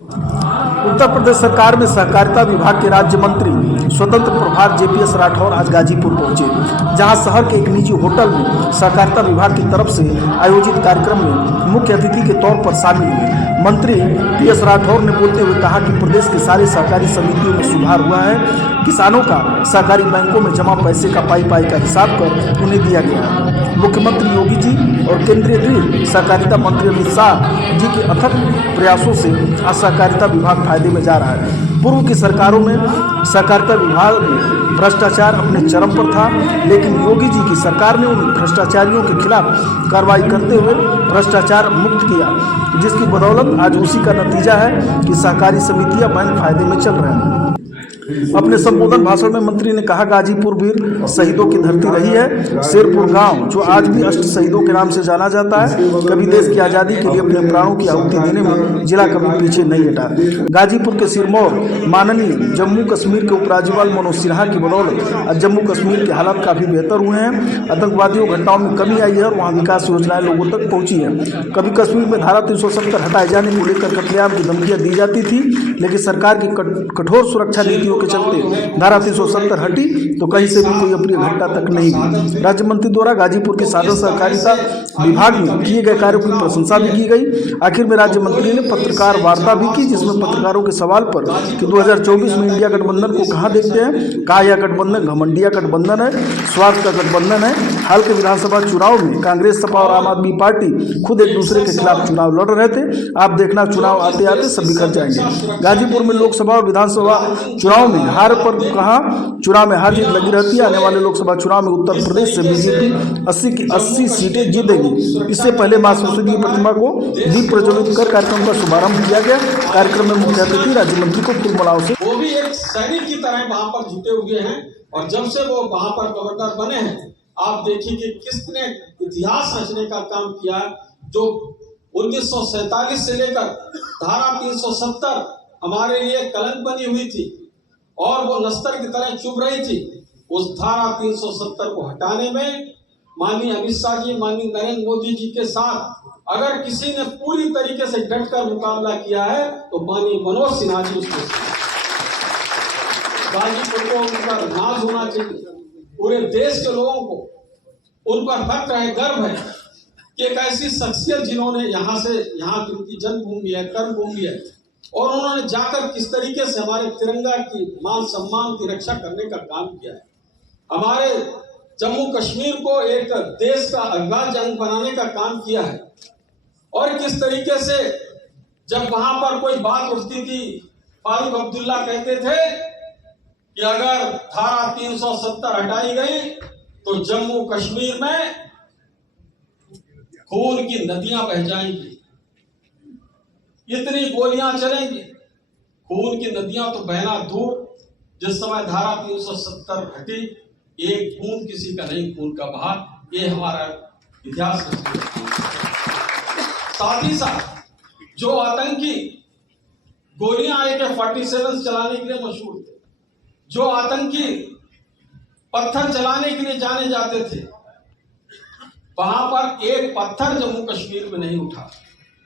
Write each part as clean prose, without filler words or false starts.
उत्तर प्रदेश सरकार में सहकारिता विभाग के राज्य मंत्री स्वतंत्र प्रभार जेपीएस राठौर आज गाजीपुर पहुंचे, जहां शहर के एक निजी होटल में सहकारिता विभाग की तरफ से आयोजित कार्यक्रम में मुख्य अतिथि के तौर पर शामिल हुए। मंत्री पीएस राठौर ने बोलते हुए कहा कि प्रदेश के सारे सहकारी समितियों में सुधार हुआ है। किसानों का सहकारी बैंकों में जमा पैसे का पाई का हिसाब कर उन्हें दिया गया है। मुख्यमंत्री योगी जी और केंद्रीय गृह सहकारिता मंत्री अमित शाह जी के अथक प्रयासों से आज सहकारिता विभाग फायदे में जा रहा है। पूर्व की सरकारों में सहकारिता विभाग में भ्रष्टाचार अपने चरम पर था, लेकिन योगी जी की सरकार ने उन भ्रष्टाचारियों के खिलाफ कार्रवाई करते हुए भ्रष्टाचार मुक्त किया, जिसकी बदौलत आज उसी का नतीजा है कि सहकारी समितियां बैंक फायदे में चल रहे हैं। अपने संबोधन भाषण में मंत्री ने कहा, गाजीपुर वीर शहीदों की धरती रही है। शेरपुर गांव जो आज भी अष्ट शहीदों के नाम से जाना जाता है, कभी देश की आज़ादी के लिए अपने प्राणों की आहुति देने में जिला कभी पीछे नहीं हटा। गाजीपुर के सिरमौर माननीय जम्मू कश्मीर के उपराज्यपाल मनोज सिन्हा की बदौलत आज जम्मू कश्मीर के हालात काफ़ी बेहतर हुए हैं। आतंकवादियों घटनाओं में कमी आई है और वहाँ विकास योजनाएं लोगों तक पहुँची है। कभी कश्मीर में धारा 370 हटाए जाने को लेकर कत्लेआम की धमकियाँ दी जाती थी, लेकिन सरकार की कठोर सुरक्षा नीतियों के चलते धारा 370 हटी तो कहीं से भी कोई अप्रिय घटना तक नहीं हुई। राज्य मंत्री द्वारा गाजीपुर के साधन सहकारिता विभाग में किए गए कार्यों की प्रशंसा भी की गई। आखिर में राज्य मंत्री ने पत्रकार वार्ता भी की, जिसमें पत्रकारों के सवाल पर कि 2024 में इंडिया गठबंधन को कहां देखते हैं, कहा यह गठबंधन घमंडिया गठबंधन है, स्वार्थ का गठबंधन है। हाल के विधानसभा चुनाव में कांग्रेस, सपा और आम आदमी पार्टी खुद एक दूसरे के खिलाफ चुनाव लड़ रहे थे। आप देखना चुनाव आते आते सब बिखर जाएंगे। गाजीपुर में लोकसभा और विधानसभा चुनाव में हार पर कहा, चुनाव में हार जीत लगी रहती है। आने वाले लोकसभा चुनाव में उत्तर प्रदेश से बीजेपी 80 की 80 सीटें जीतेगी। इससे पहले मां सरस्वती की प्रतिमा को दीप प्रज्वलित कर कार्यक्रम का शुभारंभ किया गया। कार्यक्रम में मुख्य अतिथि राज्य मंत्री को फूल मालाओं से वो भी एक सैनिक की तरह वहां पर जुटे हुए हैं, और जब से वो वहां पर गवर्नर बने हैं, आप देखिए कि किसने इतिहास रचने का काम किया। जो 1947 से लेकर धारा 370 हमारे लिए कलंक बनी हुई थी और वो नस्तर की तरह चुभ रही थी, उस धारा 370 को हटाने में माननीय अमित शाह जी, माननीय नरेंद्र मोदी जी के साथ अगर किसी ने पूरी तरीके से डटकर मुकाबला किया है तो माननीय मनोज सिन्हा जी उसके गाजीपुर को उनका नाज होना चाहिए। पूरे देश के लोगों को उन पर फख्र है, गर्व है कि एक ऐसी शख्सियत जिन्होंने यहाँ की उनकी जन्मभूमि है, कर्मभूमि है, और उन्होंने जाकर किस तरीके से हमारे तिरंगा की मान सम्मान की रक्षा करने का काम किया है। हमारे जम्मू कश्मीर को एक देश का अविभाज्य अंग बनाने का काम किया है। और किस तरीके से जब वहां पर कोई बात उठती थी, फारूक अब्दुल्ला कहते थे कि अगर धारा 370 हटाई गई तो जम्मू कश्मीर में खून की नदियां बह जाएंगी, इतनी गोलियां चलेंगी, खून की नदियां तो बहना दूर। जिस समय धारा 370 हटी, एक खून किसी का नहीं, खून का बहा, ये हमारा इतिहास है। साथ ही साथ जो आतंकी गोलियां AK-47 चलाने के लिए मशहूर थे, जो आतंकी पत्थर चलाने के लिए जाने जाते थे, वहां पर एक पत्थर जम्मू कश्मीर में नहीं उठा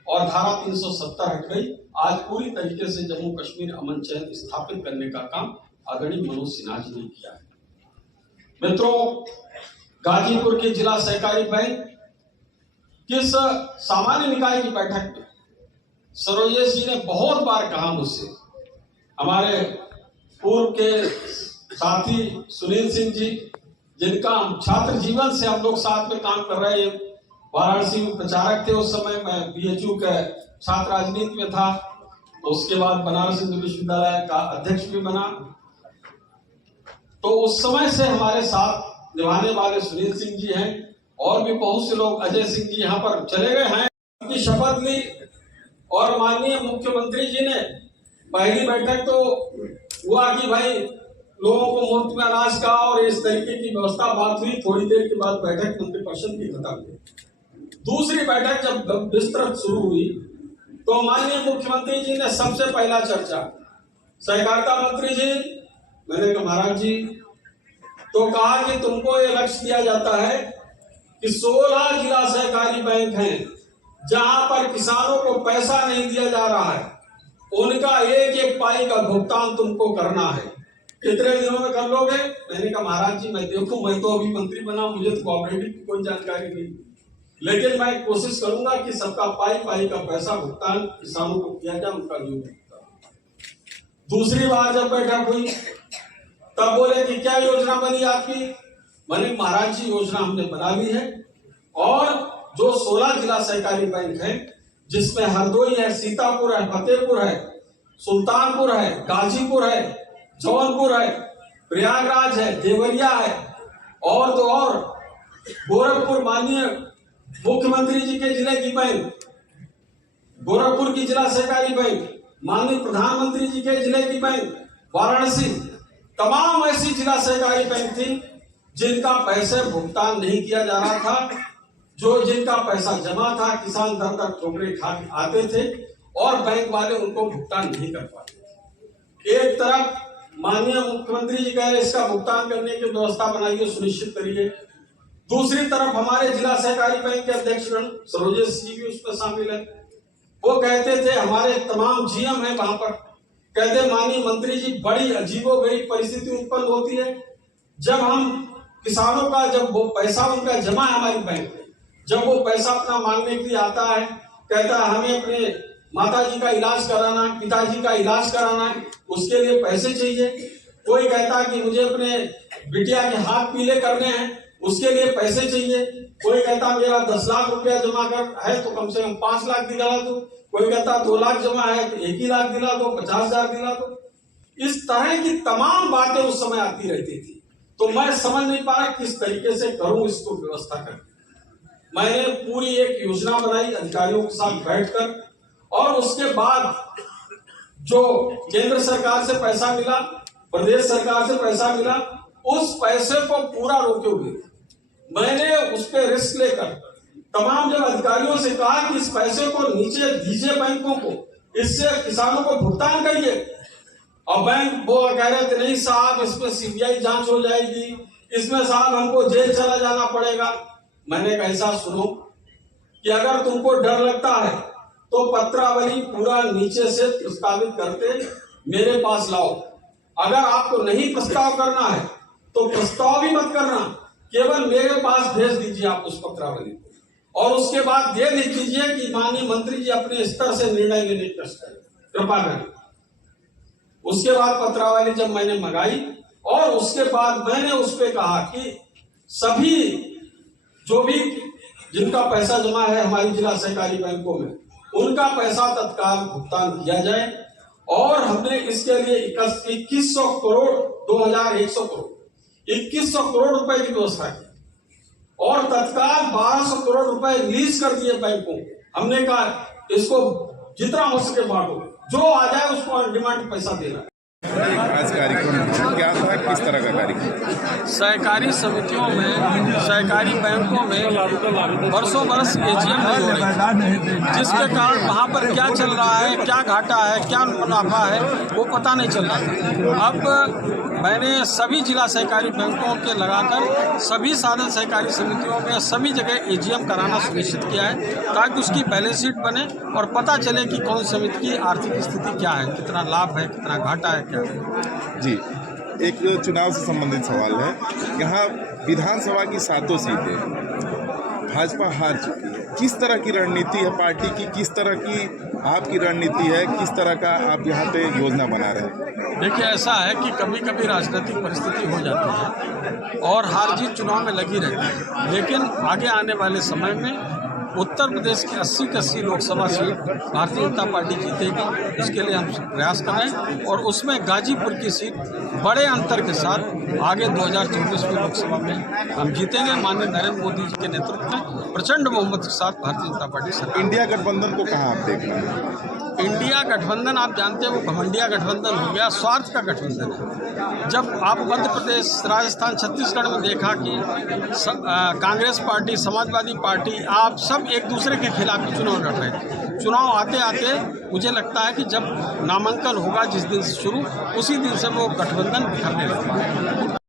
और धारा 370 हट गई। आज पूरी तरीके से जम्मू कश्मीर अमन चैन स्थापित करने का काम आदरणीय मनोज सिन्हा जी ने किया है। मित्रों, गाजीपुर के जिला सहकारी बैंक किस सामान्य निकाय की बैठक में सरोजेश जी ने बहुत बार कहा मुझसे, हमारे पूर्व के साथी सुनील सिंह जी, जिनका छात्र जीवन से हम लोग साथ में काम कर रहे हैं, वाराणसी में प्रचारक थे उस समय, मैं BHU के छात्र राजनीति में था, उसके बाद बनारस हिंदू विश्वविद्यालय का अध्यक्ष भी बना। तो उस समय से हमारे साथ निभाने वाले सुनील सिंह जी हैं, और भी बहुत से लोग, अजय सिंह जी यहाँ पर चले गए हैं, अपनी शपथ ली और माननीय मुख्यमंत्री जी ने पहली बैठक तो हुआ कि भाई लोगों को मुफ्त में अनाज का और इस तरीके की व्यवस्था बात हुई। थोड़ी देर के बाद बैठक मंत्रिपरिषद की खत्म हुई। दूसरी बैठक जब विस्तृत शुरू हुई तो माननीय मुख्यमंत्री जी ने सबसे पहला चर्चा सहकारिता मंत्री जी, मैंने कहा महाराज जी, तो कहा कि तुमको ये लक्ष्य दिया जाता है कि 16 जिला सहकारी बैंक हैं जहां पर किसानों को पैसा नहीं दिया जा रहा है, उनका एक एक पाई का भुगतान तुमको करना है। कितने दिनों में कर लोगे? मैंने कहा महाराज जी मैं देखूं, मैं तो अभी मंत्री बना, मुझे तो कोऑपरेटिव की कोई जानकारी नहीं, लेकिन मैं कोशिश करूंगा कि सबका पाई पाई का पैसा भुगतान किसानों को किया जाए, उनका जो भुगतान। दूसरी बार जब बैठक हुई तब बोले कि क्या योजना बनी आपकी? मैंने महाराज जी योजना हमने बना ली है, और जो 16 जिला सहकारी बैंक है जिसमें हरदोई है, सीतापुर है, फतेहपुर है, सुल्तानपुर है, गाजीपुर है, जौनपुर है, प्रयागराज है, देवरिया है, और तो और गोरखपुर माननीय मुख्यमंत्री जी के जिले की बैंक, गोरखपुर की जिला सहकारी बैंक, माननीय प्रधानमंत्री जी के जिले की बैंक वाराणसी, तमाम ऐसी जिला सहकारी बैंक थी जिनका पैसे भुगतान नहीं किया जा रहा था, जो जिनका पैसा जमा था, किसान दर दर ठोकरे खा आते थे और बैंक वाले उनको भुगतान नहीं कर पाते। एक तरफ माननीय मुख्यमंत्री जी कह रहे इसका भुगतान करने की व्यवस्था बनाइए, सुनिश्चित करिए। दूसरी तरफ हमारे जिला सहकारी बैंक के अध्यक्षगण सरोजेश जी भी उसमें शामिल है, वो कहते थे, हमारे तमाम जीएम है वहां पर, कहते माननीय मंत्री जी बड़ी अजीबोगरीब परिस्थिति उत्पन्न होती है जब हम किसानों का, जब वो पैसा उनका जमा है हमारी बैंक में, जब वो पैसा अपना मांगने के लिए आता है, कहता है हमें अपने माता जी का इलाज कराना है, पिताजी का इलाज कराना है, उसके लिए पैसे चाहिए। कोई कहता है कि मुझे अपने बिटिया के हाथ पीले करने हैं, उसके लिए पैसे चाहिए। कोई कहता मेरा 10 लाख रुपया जमा कर है तो कम से कम 5 लाख दिला दो, कोई कहता 2 लाख जमा है तो 1 ही लाख दिला दो, 50,000 दिला दो। इस तरह की तमाम बातें उस समय आती रहती थी, तो मैं समझ नहीं पा रहा किस तरीके से करूं इसको व्यवस्था कर। मैंने पूरी एक योजना बनाई अधिकारियों के साथ बैठकर, और उसके बाद जो केंद्र सरकार से पैसा मिला, प्रदेश सरकार से पैसा मिला, उस पैसे को पूरा रोके हुए मैंने उस पर रिस्क लेकर तमाम जब अधिकारियों से कहा कि इस पैसे को नीचे दीजिए बैंकों को, इससे किसानों को भुगतान करिए, और बैंक वो कह रहे थे नहीं साहब इसमें सीबीआई जांच हो जाएगी, इसमें साहब हमको जेल चला जाना पड़ेगा। मैंने कैसा सुनो कि अगर तुमको डर लगता है तो पत्रावली पूरा नीचे से प्रस्तावित करके मेरे पास लाओ। अगर आपको नहीं प्रस्ताव करना है तो प्रस्ताव भी मत करना, केवल मेरे पास भेज दीजिए आप उस पत्रावली को, और उसके बाद ये लिख दीजिए कि माननीय मंत्री जी अपने स्तर से निर्णय लेने की कृपा करें। उसके बाद पत्रावली जब मैंने मंगाई, और उसके बाद मैंने उस पर कहा कि सभी जो भी जिनका पैसा जमा है हमारी जिला सहकारी बैंकों में, उनका पैसा तत्काल भुगतान किया जाए। और हमने इसके लिए 2100 करोड़ 2100 करोड़ 2100 करोड़ रुपए की व्यवस्था की, और तत्काल 1200 करोड़ रुपए रिलीज कर दिए बैंकों को। हमने कहा इसको जितना हो सके बांटो, जो आ जाए उसको ऑन डिमांड पैसा देना। आज कार्यक्रम क्या था, किस तरह का कार्यक्रम? सहकारी समितियों में, सहकारी बैंकों में बरसों बरस एजीएम नहीं हो रही, जिसके कारण वहाँ पर क्या चल रहा है, क्या घाटा है, क्या मुनाफा है, वो पता नहीं चल रहा। अब मैंने सभी जिला सहकारी बैंकों के लगाकर सभी साधन सहकारी समितियों में सभी जगह एजीएम कराना सुनिश्चित किया है, ताकि उसकी बैलेंस शीट बने और पता चले कि कौन समिति की आर्थिक स्थिति क्या है, कितना लाभ है, कितना घाटा है, क्या है। जी, एक चुनाव से संबंधित सवाल है। यहाँ विधानसभा की 7 सीटें भाजपा हार चुकी है, किस तरह की रणनीति है पार्टी की, किस तरह की आपकी रणनीति है, किस तरह का आप यहाँ पे योजना बना रहे हैं? देखिए ऐसा है कि कभी कभी राजनीतिक परिस्थिति हो जाती है और हार जीत चुनाव में लगी रहती है, लेकिन आगे आने वाले समय में उत्तर प्रदेश की 80 की 80 लोकसभा सीट भारतीय जनता पार्टी जीतेगी, उसके लिए हम प्रयास कर रहे हैं, और उसमें गाजीपुर की सीट बड़े अंतर के साथ आगे 2024 में लोकसभा में हम जीतेंगे। माननीय नरेंद्र मोदी जी के नेतृत्व में प्रचंड बहुमत के साथ भारतीय जनता पार्टी सरकार। इंडिया गठबंधन को कहाँ आप देख रहे हैं? इंडिया गठबंधन आप जानते हैं वो घमंडिया गठबंधन हो गया, स्वार्थ का गठबंधन है। जब आप मध्य प्रदेश, राजस्थान, छत्तीसगढ़ में देखा कि कांग्रेस पार्टी, समाजवादी पार्टी, आप सब एक दूसरे के खिलाफ ही चुनाव लड़ रहे थे। चुनाव आते आते मुझे लगता है कि जब नामांकन होगा जिस दिन से शुरू, उसी दिन से वो गठबंधन बिखरने लगा।